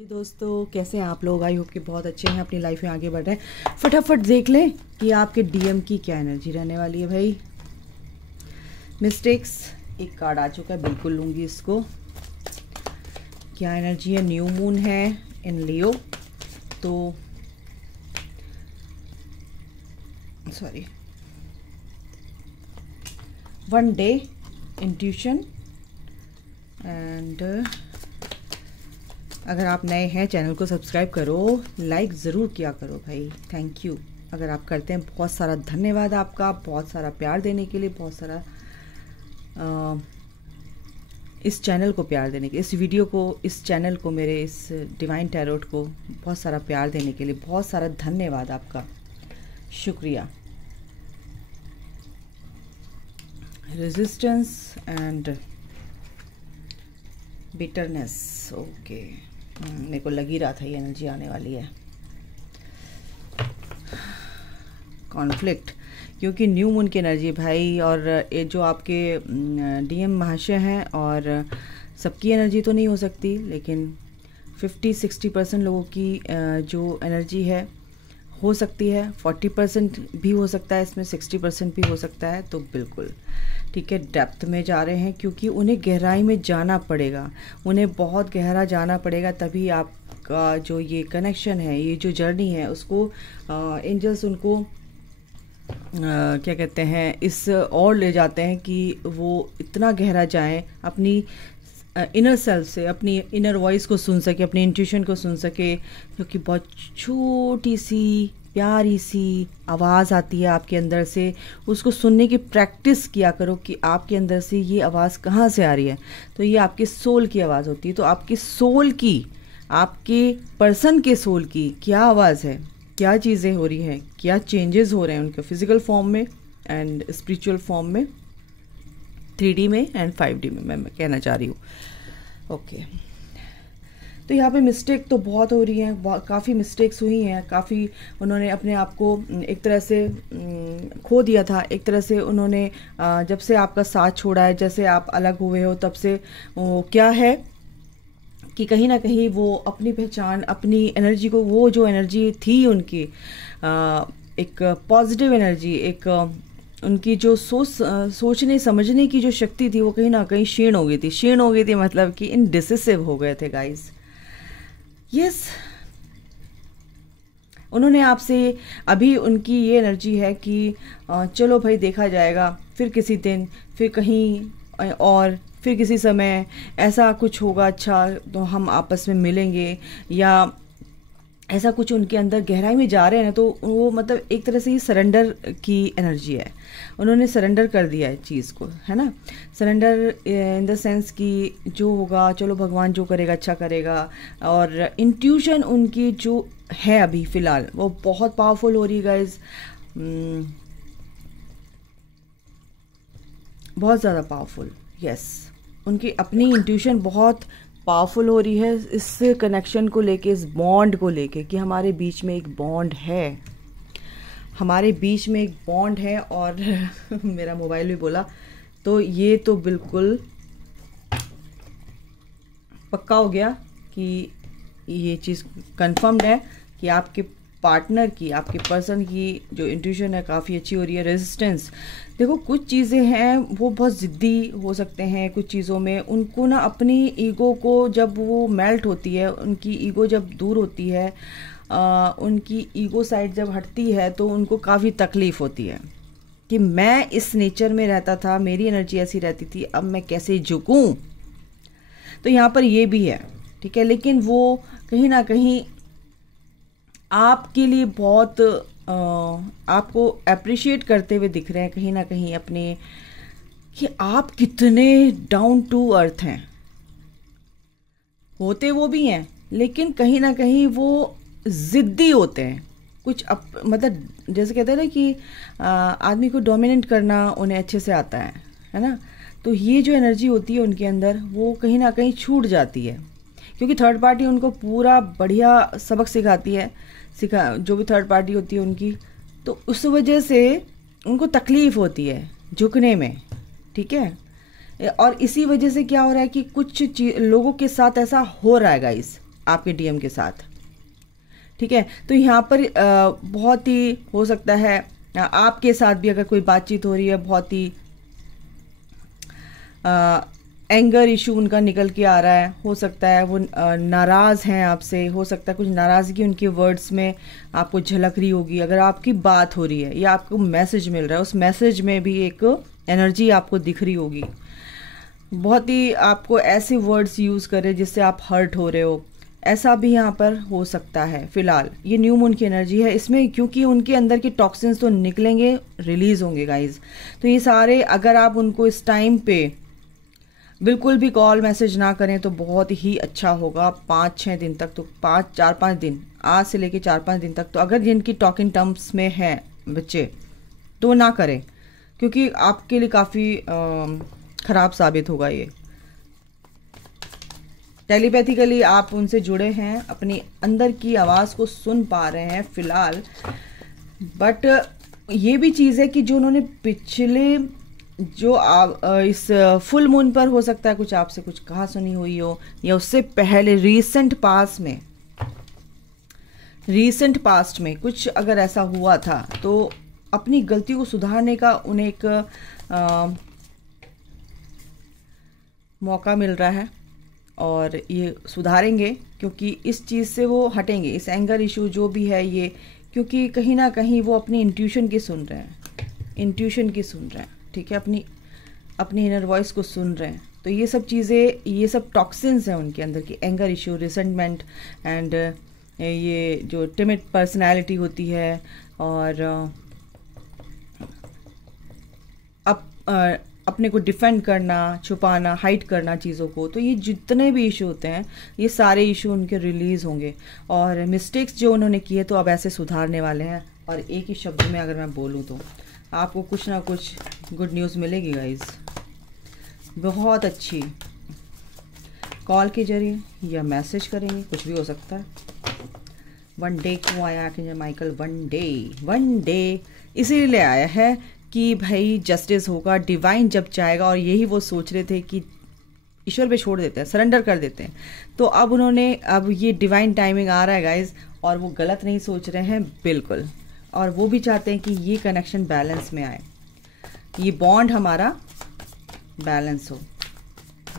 जी दोस्तों, कैसे हैं आप लोग? आई होप कि बहुत अच्छे हैं, अपनी लाइफ में आगे बढ़ रहे हैं। फटाफट देख लें कि आपके डीएम की क्या एनर्जी रहने वाली है भाई। मिस्टेक्स एक कार्ड आ चुका है, बिल्कुल लूँगी इसको। क्या एनर्जी है? न्यू मून है इन लियो, तो sorry, one day intuition and अगर आप नए हैं चैनल को सब्सक्राइब करो, लाइक ज़रूर किया करो भाई। थैंक यू अगर आप करते हैं, बहुत सारा धन्यवाद आपका, बहुत सारा प्यार देने के लिए, बहुत सारा इस चैनल को प्यार देने के, इस वीडियो को, इस चैनल को, मेरे इस डिवाइन टैरोट को बहुत सारा प्यार देने के लिए बहुत सारा धन्यवाद आपका, शुक्रिया। रेजिस्टेंस एंड बिटरनेस, ओके, मेरे को लग ही रहा था ये एनर्जी आने वाली है। कॉन्फ्लिक्ट, क्योंकि न्यू मून की एनर्जी भाई, और ये जो आपके डीएम महाशय हैं, और सबकी एनर्जी तो नहीं हो सकती, लेकिन 50-60% लोगों की जो एनर्जी है हो सकती है, 40% भी हो सकता है, इसमें 60% भी हो सकता है। तो बिल्कुल ठीक है, डेप्थ में जा रहे हैं क्योंकि उन्हें गहराई में जाना पड़ेगा, उन्हें बहुत गहरा जाना पड़ेगा, तभी आपका जो ये कनेक्शन है, ये जो जर्नी है, उसको एंजल्स उनको क्या कहते हैं, इस और ले जाते हैं कि वो इतना गहरा जाएं, अपनी इनर सेल्फ से, अपनी इनर वॉइस को सुन सके, अपनी इंट्यूशन को सुन सके, क्योंकि बहुत छोटी सी प्यारी सी आवाज़ आती है आपके अंदर से, उसको सुनने की प्रैक्टिस किया करो कि आपके अंदर से ये आवाज़ कहाँ से आ रही है। तो ये आपके सोल की आवाज़ होती है। तो आपके सोल की, आपके पर्सन के सोल की क्या आवाज़ है, क्या चीज़ें हो रही हैं, क्या चेंजेस हो रहे हैं उनके फिजिकल फॉर्म में एंड स्पिरिचुअल फॉर्म में, 3D में एंड 5D में, मैं कहना चाह रही हूँ। ओके, तो यहाँ पे मिस्टेक तो बहुत हो रही हैं, काफ़ी मिस्टेक्स हुई हैं, काफ़ी उन्होंने अपने आप को एक तरह से खो दिया था। एक तरह से उन्होंने जब से आपका साथ छोड़ा है, जैसे आप अलग हुए हो, तब से वो क्या है कि कहीं ना कहीं वो अपनी पहचान, अपनी एनर्जी को, वो जो एनर्जी थी उनकी, एक पॉजिटिव एनर्जी, एक उनकी जो सोचने समझने की जो शक्ति थी, वो कहीं ना कहीं क्षीण हो गई थी। क्षीण हो गई थी मतलब कि इनडिसिसिव हो गए थे गाइस। यस, उन्होंने आपसे, अभी उनकी ये एनर्जी है कि चलो भाई देखा जाएगा, फिर किसी दिन, फिर कहीं और, फिर किसी समय ऐसा कुछ होगा अच्छा तो हम आपस में मिलेंगे, या ऐसा कुछ उनके अंदर गहराई में जा रहे हैं ना, तो वो मतलब एक तरह से ही सरेंडर की एनर्जी है। उन्होंने सरेंडर कर दिया है चीज़ को, है ना। सरेंडर इन द सेंस कि जो होगा, चलो भगवान जो करेगा अच्छा करेगा। और इंट्यूशन उनकी जो है अभी फ़िलहाल वो बहुत पावरफुल हो रही है गाइज, बहुत ज़्यादा पावरफुल। यस, उनकी अपनी इंट्यूशन बहुत पावरफुल हो रही है, इस कनेक्शन को लेके, इस बॉन्ड को लेके, कि हमारे बीच में एक बॉन्ड है, हमारे बीच में एक बॉन्ड है। और मेरा मोबाइल भी बोला, तो ये तो बिल्कुल पक्का हो गया कि ये चीज़ कंफर्म्ड है कि आपके पार्टनर की, आपके पर्सन की जो इंट्यूशन है काफ़ी अच्छी हो रही है। रेजिस्टेंस, देखो कुछ चीज़ें हैं वो बहुत ज़िद्दी हो सकते हैं, कुछ चीज़ों में उनको ना अपनी ईगो को, जब वो मेल्ट होती है, उनकी ईगो जब दूर होती है, उनकी ईगो साइड जब हटती है, तो उनको काफ़ी तकलीफ़ होती है कि मैं इस नेचर में रहता था, मेरी एनर्जी ऐसी रहती थी, अब मैं कैसे झुकूं। तो यहाँ पर ये भी है, ठीक है, लेकिन वो कहीं ना कहीं आपके लिए बहुत आपको अप्रिशिएट करते हुए दिख रहे हैं कहीं ना कहीं अपने, कि आप कितने डाउन टू अर्थ हैं। होते वो भी हैं, लेकिन कहीं ना कहीं वो ज़िद्दी होते हैं कुछ मतलब जैसे कहते हैं ना कि आदमी को डोमिनेट करना उन्हें अच्छे से आता है ना। तो ये जो एनर्जी होती है उनके अंदर, वो कहीं ना कहीं छूट जाती है, क्योंकि थर्ड पार्टी उनको पूरा बढ़िया सबक सिखाती है, जो भी थर्ड पार्टी होती है उनकी, तो उस वजह से उनको तकलीफ़ होती है झुकने में, ठीक है। और इसी वजह से क्या हो रहा है कि कुछ लोगों के साथ ऐसा हो रहा है गाइस, आपके डीएम के साथ, ठीक है। तो यहाँ पर बहुत ही हो सकता है आपके साथ भी अगर कोई बातचीत हो रही है, बहुत ही एंगर इशू उनका निकल के आ रहा है, हो सकता है वो नाराज़ हैं आपसे, हो सकता है कुछ नाराज़गी उनके वर्ड्स में आपको झलक रही होगी। अगर आपकी बात हो रही है या आपको मैसेज मिल रहा है, उस मैसेज में भी एक एनर्जी आपको दिख रही होगी। बहुत ही आपको ऐसे वर्ड्स यूज़ करे जिससे आप हर्ट हो रहे हो, ऐसा भी यहाँ पर हो सकता है। फिलहाल ये न्यू मून की एनर्जी है इसमें, क्योंकि उनके अंदर की टॉक्सिन्स तो निकलेंगे, रिलीज होंगे गाइज। तो ये सारे अगर आप उनको इस टाइम पे बिल्कुल भी कॉल मैसेज ना करें तो बहुत ही अच्छा होगा। 5-6 दिन तक, तो 4-5 दिन, आज से लेके 4-5 दिन तक, तो अगर जिनकी टॉकिंग टर्म्स में हैं बच्चे तो ना करें, क्योंकि आपके लिए काफ़ी ख़राब साबित होगा ये। टेलीपैथिकली आप उनसे जुड़े हैं, अपनी अंदर की आवाज़ को सुन पा रहे हैं फ़िलहाल। बट ये भी चीज़ है कि जो उन्होंने पिछले जो इस फुल मून पर हो सकता है कुछ आपसे कुछ कहा सुनी हुई हो, या उससे पहले रीसेंट पास्ट में कुछ अगर ऐसा हुआ था, तो अपनी गलती को सुधारने का उन्हें एक मौका मिल रहा है और ये सुधारेंगे, क्योंकि इस चीज़ से वो हटेंगे, इस एंगर इशू जो भी है ये, क्योंकि कहीं ना कहीं वो अपनी इंट्यूशन की सुन रहे हैं, ठीक है, अपनी इनर वॉइस को सुन रहे हैं। तो ये सब चीज़ें, ये सब टॉक्सिन्स हैं उनके अंदर की, एंगर इशू, रिसेंटमेंट एंड ये जो टिमिड पर्सनैलिटी होती है, और अपने को डिफेंड करना, छुपाना, हाइड करना चीज़ों को। तो ये जितने भी इशू होते हैं, ये सारे इशू उनके रिलीज़ होंगे, और मिस्टेक्स जो उन्होंने किए तो अब ऐसे सुधारने वाले हैं। और एक ही शब्द में अगर मैं बोलूँ तो आपको कुछ ना कुछ गुड न्यूज़ मिलेगी गाइज, बहुत अच्छी। कॉल के जरिए या मैसेज करेंगे, कुछ भी हो सकता है। वन डे क्यों आया आर्कएंजल माइकल? वन डे इसीलिए आया है कि भाई जस्टिस होगा, डिवाइन जब चाहेगा। और यही वो सोच रहे थे कि ईश्वर पे छोड़ देते हैं, सरेंडर कर देते हैं। तो अब उन्होंने, अब ये डिवाइन टाइमिंग आ रहा है गाइज, और वो गलत नहीं सोच रहे हैं बिल्कुल। और वो भी चाहते हैं कि ये कनेक्शन बैलेंस में आए, ये बॉन्ड हमारा बैलेंस हो,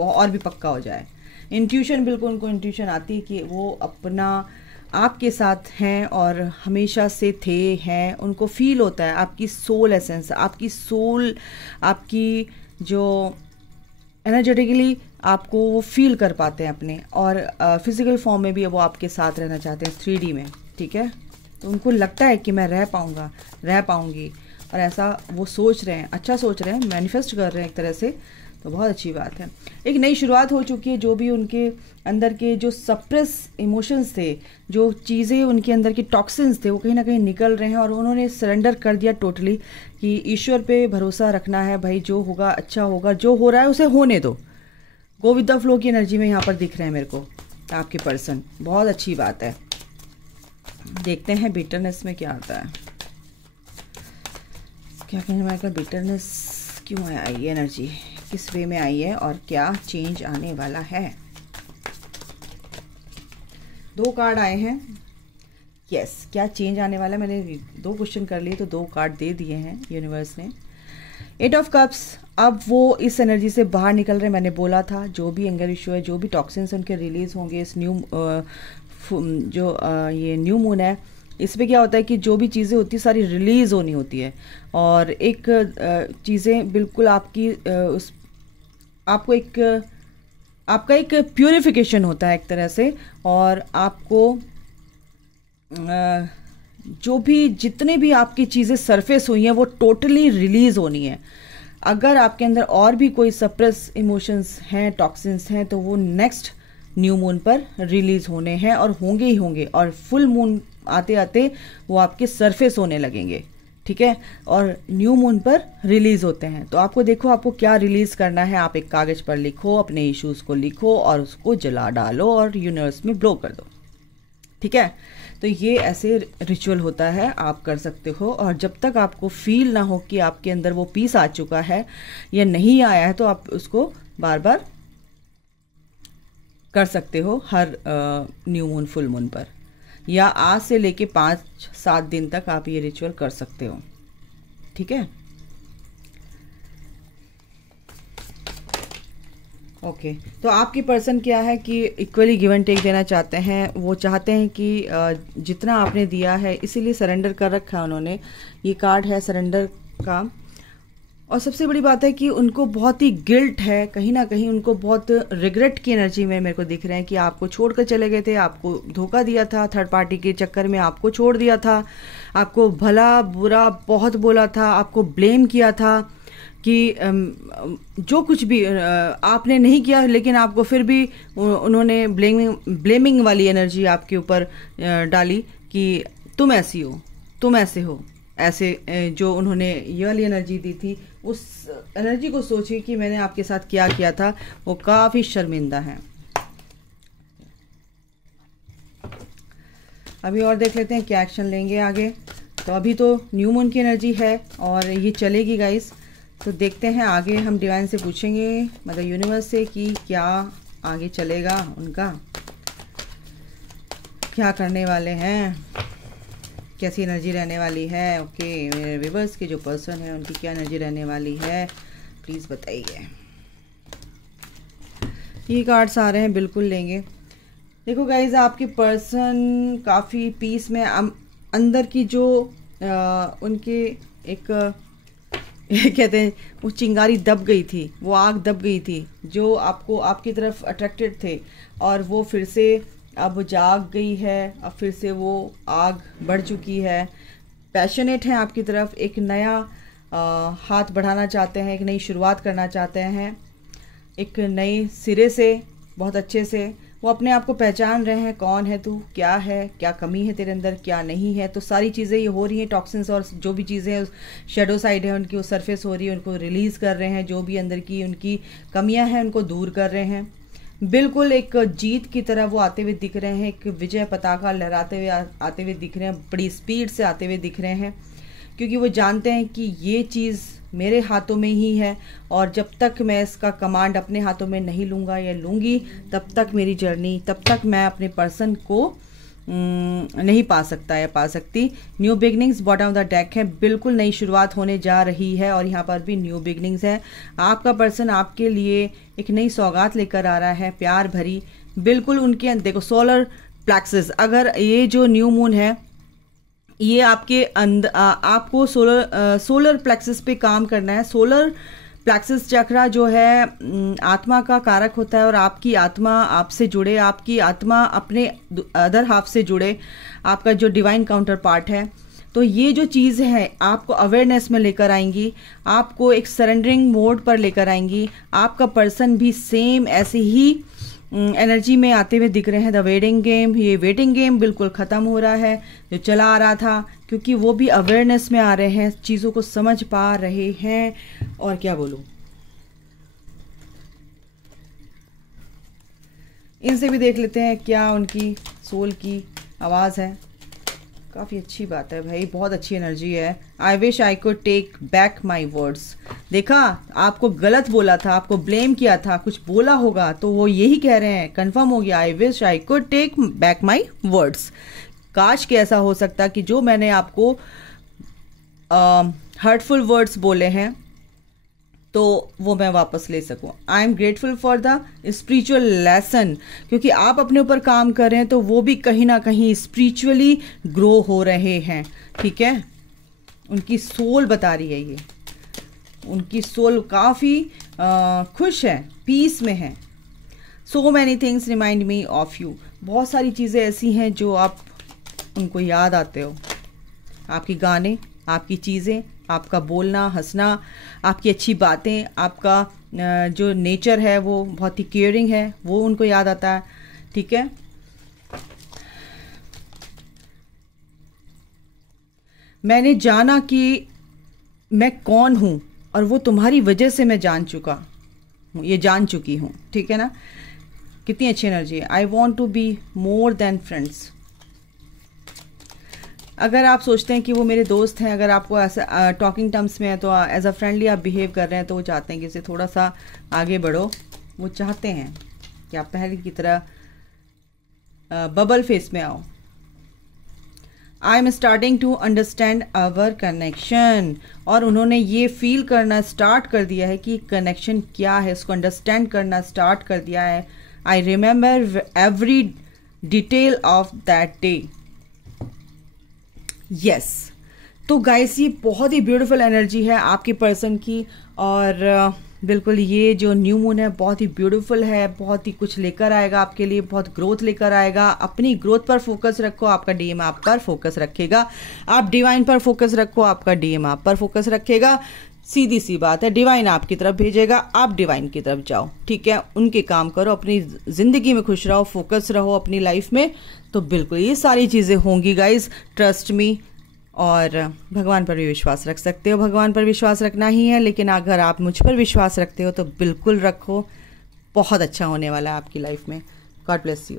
और भी पक्का हो जाए। इंट्यूशन, बिल्कुल उनको इंट्यूशन आती है कि वो अपना आपके साथ हैं और हमेशा से हैं। उनको फील होता है आपकी सोल एसेंस, आपकी सोल, आपकी जो एनर्जेटिकली आपको वो फील कर पाते हैं अपने, और फिजिकल फॉर्म में भी वो आपके साथ रहना चाहते हैं 3D में, ठीक है। तो उनको लगता है कि मैं रह पाऊंगी, और ऐसा वो सोच रहे हैं, अच्छा सोच रहे हैं, मैनिफेस्ट कर रहे हैं एक तरह से। तो बहुत अच्छी बात है, एक नई शुरुआत हो चुकी है। जो भी उनके अंदर के जो सप्रेस इमोशंस थे, जो चीज़ें उनके अंदर की टॉक्सिन्स थे, वो कहीं ना कहीं निकल रहे हैं, और उन्होंने सरेंडर कर दिया टोटली कि ईश्वर पे भरोसा रखना है भाई, जो होगा अच्छा होगा, जो हो रहा है उसे होने दो। गो विद द फ्लो की एनर्जी में यहाँ पर दिख रहे हैं मेरे को आपके पर्सन, बहुत अच्छी बात है। देखते हैं बिटरनेस में क्या आता है, क्या कहने माइकल, बिटरनेस क्यों आया, ये एनर्जी किस वे में आई है, और क्या चेंज आने वाला है। 2 कार्ड आए हैं, यस, क्या चेंज आने वाला है। मैंने 2 क्वेश्चन कर लिए तो 2 कार्ड दे दिए हैं यूनिवर्स ने। 8 ऑफ कप्स, अब वो इस एनर्जी से बाहर निकल रहे हैं। मैंने बोला था जो भी एंगर इशू है, जो भी टॉक्सिन्स उनके रिलीज होंगे इस ये न्यू मून है, इसमें क्या होता है कि जो भी चीज़ें होती है सारी रिलीज होनी होती है, और एक चीज़ें बिल्कुल आपकी आपका एक प्यूरिफिकेशन होता है एक तरह से, और आपको जो भी जितने भी आपकी चीज़ें सरफेस हुई हैं वो टोटली रिलीज होनी है। अगर आपके अंदर और भी कोई सप्रेस इमोशंस हैं, टॉक्सिन्स हैं, तो वो नेक्स्ट न्यू मून पर रिलीज होने हैं, और होंगे ही होंगे, और फुल मून आते आते वो आपके सरफेस होने लगेंगे, ठीक है। और न्यू मून पर रिलीज होते हैं, तो आपको देखो आपको क्या रिलीज करना है। आप एक कागज पर लिखो, अपने इश्यूज को लिखो, और उसको जला डालो और यूनिवर्स में ब्लो कर दो, ठीक है। तो ये ऐसे रिचुअल होता है, आप कर सकते हो। और जब तक आपको फील ना हो कि आपके अंदर वो पीस आ चुका है या नहीं आया है, तो आप उसको बार बार कर सकते हो हर न्यू मून फुल मून पर, या आज से लेके 5-7 दिन तक आप ये रिचुअल कर सकते हो। ठीक है, ओके। तो आपकी पर्सन क्या है कि इक्वली गिव एंड टेक देना चाहते हैं। वो चाहते हैं कि जितना आपने दिया है, इसीलिए सरेंडर कर रखा है उन्होंने। ये कार्ड है सरेंडर का। और सबसे बड़ी बात है कि उनको बहुत ही गिल्ट है, कहीं ना कहीं उनको बहुत रिग्रेट की एनर्जी में मेरे को दिख रहे हैं कि आपको छोड़कर चले गए थे, आपको धोखा दिया था, थर्ड पार्टी के चक्कर में आपको छोड़ दिया था, आपको भला बुरा बहुत बोला था, आपको ब्लेम किया था कि जो कुछ भी आपने नहीं किया, लेकिन आपको फिर भी उन्होंने ब्लेमिंग वाली एनर्जी आपके ऊपर डाली कि तुम ऐसी हो, तुम ऐसे हो, ऐसे जो उन्होंने ये वाली एनर्जी दी थी, उस एनर्जी को सोचिए कि मैंने आपके साथ क्या किया था। वो काफ़ी शर्मिंदा है। अभी और देख लेते हैं क्या एक्शन लेंगे आगे। तो अभी तो न्यू मून की एनर्जी है और ये चलेगी गाइस। तो देखते हैं आगे, हम डिवाइन से पूछेंगे, मतलब यूनिवर्स से, कि क्या आगे चलेगा उनका, क्या करने वाले हैं, कैसी एनर्जी रहने वाली है। ओके, मेरे व्यूअर्स के जो पर्सन है उनकी क्या एनर्जी रहने वाली है, प्लीज़ बताइए। ये कार्ड्स आ रहे हैं, बिल्कुल लेंगे। देखो गाइज, आपके पर्सन काफ़ी पीस में, अंदर की जो उनके एक कहते हैं वो चिंगारी दब गई थी, वो आग दब गई थी, जो आपको आपकी तरफ अट्रैक्टेड थे, और वो फिर से अब जाग गई है। अब फिर से वो आग बढ़ चुकी है, पैशनेट हैं आपकी तरफ, एक नया हाथ बढ़ाना चाहते हैं, एक नई शुरुआत करना चाहते हैं, एक नए सिरे से, बहुत अच्छे से। वो अपने आप को पहचान रहे हैं, कौन है तू, क्या है, क्या कमी है तेरे अंदर, क्या नहीं है। तो सारी चीज़ें ये हो रही हैं, टॉक्सिन्स और जो भी चीज़ें शेडो साइड है उनकी वो सरफेस हो रही है, उनको रिलीज़ कर रहे हैं। जो भी अंदर की उनकी कमियां हैं उनको दूर कर रहे हैं। बिल्कुल एक जीत की तरह वो आते हुए दिख रहे हैं, एक विजय पताका लहराते हुए आते हुए दिख रहे हैं, बड़ी स्पीड से आते हुए दिख रहे हैं, क्योंकि वो जानते हैं कि ये चीज़ मेरे हाथों में ही है, और जब तक मैं इसका कमांड अपने हाथों में नहीं लूँगा या लूँगी, तब तक मेरी जर्नी, तब तक मैं अपने पर्सन को नहीं पा सकता या पा सकती। New beginnings bottom of the deck है, बिल्कुल नई शुरुआत होने जा रही है, और यहाँ पर भी न्यू बिगनिंग्स है। आपका पर्सन आपके लिए एक नई सौगात लेकर आ रहा है, प्यार भरी। बिल्कुल उनके देखो सोलर प्लेक्सेस, अगर ये जो न्यू मून है ये आपके अंदर, आपको सोलर प्लेक्सेस पे काम करना है। सोलर प्लेक्सेस चक्रा जो है आत्मा का कारक होता है, और आपकी आत्मा आपसे जुड़े, आपकी आत्मा अपने अदर हाफ से जुड़े, आपका जो डिवाइन काउंटर पार्ट है। तो ये जो चीज़ है आपको अवेयरनेस में लेकर आएंगी, आपको एक सरेंडरिंग मोड पर लेकर आएंगी। आपका पर्सन भी सेम ऐसे ही एनर्जी में आते हुए दिख रहे हैं। द वेटिंग गेम, ये वेटिंग गेम बिल्कुल ख़त्म हो रहा है जो चला आ रहा था, क्योंकि वो भी अवेयरनेस में आ रहे हैं, चीज़ों को समझ पा रहे हैं। और क्या बोलूँ, इनसे भी देख लेते हैं क्या उनकी सोल की आवाज़ है। काफ़ी अच्छी बात है भाई, बहुत अच्छी एनर्जी है। I wish I could take back my words. देखा, आपको गलत बोला था, आपको ब्लेम किया था, कुछ बोला होगा, तो वो यही कह रहे हैं, कंफर्म हो गया। I wish I could take back my words. काश के ऐसा हो सकता कि जो मैंने आपको हर्टफुल वर्ड्स बोले हैं तो वो मैं वापस ले सकूं। I am grateful for the spiritual lesson, क्योंकि आप अपने ऊपर काम कर रहे हैं तो वो भी कहीं ना कहीं स्पिरिचुअली ग्रो हो रहे हैं। ठीक है, उनकी सोल बता रही है, ये उनकी सोल काफ़ी खुश है, पीस में है। So many things remind me of you. बहुत सारी चीज़ें ऐसी हैं जो आप उनको याद आते हो, आपके गाने, आपकी चीज़ें, आपका बोलना, हंसना, आपकी अच्छी बातें, आपका जो नेचर है वो बहुत ही केयरिंग है, वो उनको याद आता है। ठीक है, मैंने जाना कि मैं कौन हूँ, और वो तुम्हारी वजह से मैं जान चुकी हूँ। ठीक है ना, कितनी अच्छी एनर्जी है। I want to be more than friends. अगर आप सोचते हैं कि वो मेरे दोस्त हैं, अगर आपको ऐसा टॉकिंग टर्म्स में है, तो एज अ फ्रेंडली आप बिहेव कर रहे हैं, तो वो चाहते हैं कि इसे थोड़ा सा आगे बढ़ो, वो चाहते हैं। कि आप पहले की तरह बबल फेस में आओ। I am starting to understand our connection, और उन्होंने ये फील करना स्टार्ट कर दिया है कि कनेक्शन क्या है, इसको अंडरस्टैंड करना स्टार्ट कर दिया है। I remember every detail of that day. Yes, तो गाइस ये बहुत ही ब्यूटीफुल एनर्जी है आपके पर्सन की, और बिल्कुल ये जो न्यू मून है बहुत ही ब्यूटीफुल है, बहुत ही कुछ लेकर आएगा आपके लिए, बहुत ग्रोथ लेकर आएगा। अपनी ग्रोथ पर फोकस रखो, आपका डीएम आप पर फोकस रखेगा। आप डिवाइन पर फोकस रखो, आपका डीएम आप पर फोकस रखेगा। सीधी सी बात है, डिवाइन आपकी तरफ भेजेगा, आप डिवाइन की तरफ जाओ, ठीक है। उनके काम करो, अपनी जिंदगी में खुश रहो, फोकस रहो अपनी लाइफ में, तो बिल्कुल ये सारी चीज़ें होंगी गाइज, ट्रस्ट मी। और भगवान पर भी विश्वास रख सकते हो, भगवान पर विश्वास रखना ही है, लेकिन अगर आप मुझ पर विश्वास रखते हो तो बिल्कुल रखो, बहुत अच्छा होने वाला है आपकी लाइफ में। God bless you.